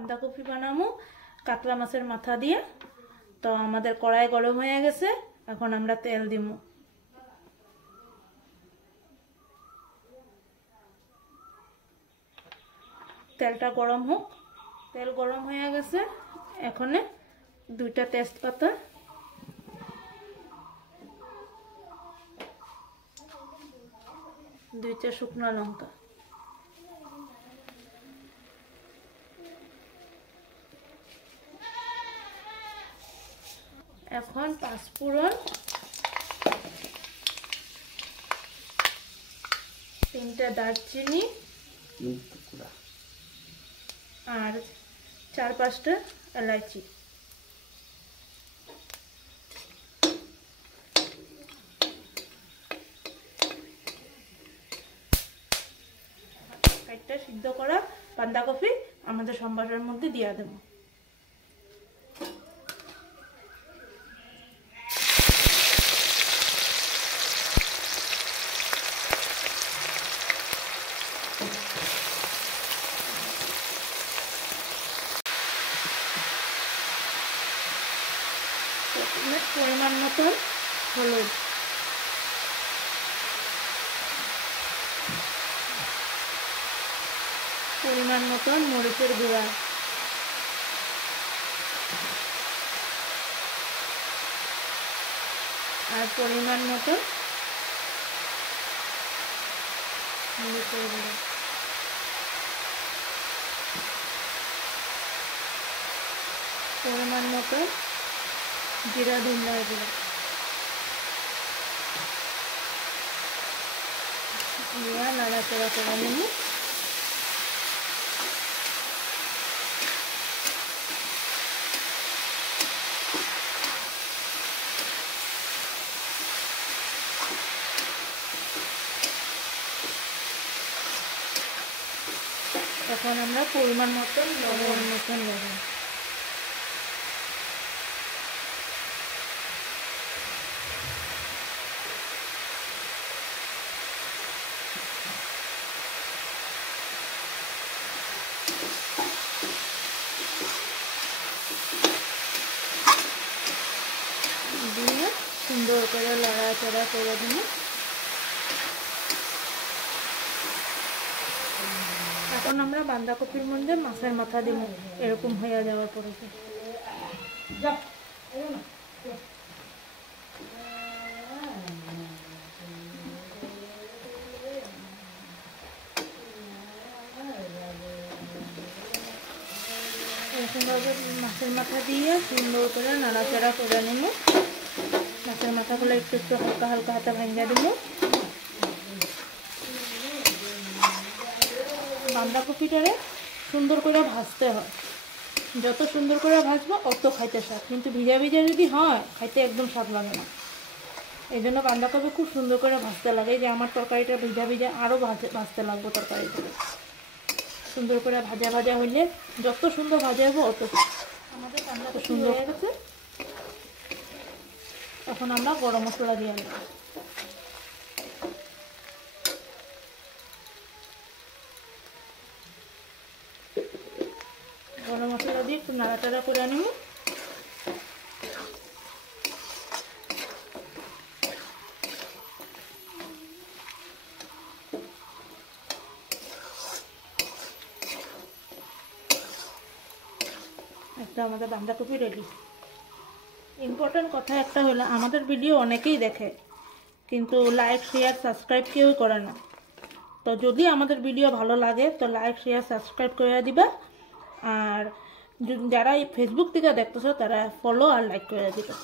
বাঁধাকপি বানাবো কাতলা মাছের মাথা দিয়ে। তো আমাদের কড়াই গরম হয়ে গেছে, এখন আমরা তেল দিব। তেলটা গরম হোক। তেল গরম হয়ে গেছে, এখন দুইটা তেজপাতা, দুইটা শুকনো লঙ্কা, এখন পাঁচফোড়ন, তিনটা দারচিনি আর 4-5টা এলাচি। একটা সিদ্ধ করা বাঁধাকপি আমাদের সম্বারের মধ্যে দিয়ে দেব। পরিমাণ মতন হলুদ, পরিমাণ মতন মরিচের গুঁড়া, আর পরিমাণ মতন মরিচের গুঁড়া, পরিমাণ মতন জিরা ধনিয়ার গুঁড়া, দিয়ে নাড়াচাড়া করে নেব। এখন আমরা পরিমাণ মতন লবণ দেব। দিয়ে সুন্দর করে লড়াচড়া করে দিন। এখন আমরা বাঁধাকপির মধ্যে মাছের মাথা দিব, এরকম হয়ে যাওয়ার পরে। এরকমভাবে মাছের মাথা দিয়ে সুন্দর করে নাড়াচাড়া করে নেব। মাছের মাথাগুলো একটু একটু হালকা হালকা হাতে ভেঙে দেব। বাঁধাকপিটারে সুন্দর করে ভাজতে হয়, যত সুন্দর করে ভাজবো অত খাইতে স্বাদ, কিন্তু ভিজা ভিজা যদি হয় খাইতে একদম স্বাদ লাগে না। এই জন্য বাঁধাকপি খুব সুন্দর করে ভাজতে লাগে। যে আমার তরকারিটা ভিজা ভিজা আরও ভাজতে লাগবো। তরকারিটা সুন্দর করে ভাজা ভাজা হইলে যত সুন্দর ভাজা হবো অত আমাদের বাঁধাকপি সুন্দর হয়ে গেছে। এখন আমরা গরম মশলা দিয়ে দেব। গরম মশলা দিয়ে একটু নাড়াচাড়া করে নেব। একটা আমাদের বাঁধাকপি রেডি। ইম্পর্টেন্ট কথা একটা হলো, আমাদের ভিডিও অনেকেই দেখে কিন্তু লাইক শেয়ার সাবস্ক্রাইব কেউ করে না। তো যদি আমাদের ভিডিও ভালো লাগে তো লাইক শেয়ার সাবস্ক্রাইব করে দিবা। আর যারা ফেসবুক থেকে দেখতেছো তারা ফলো আর লাইক করে দিবা।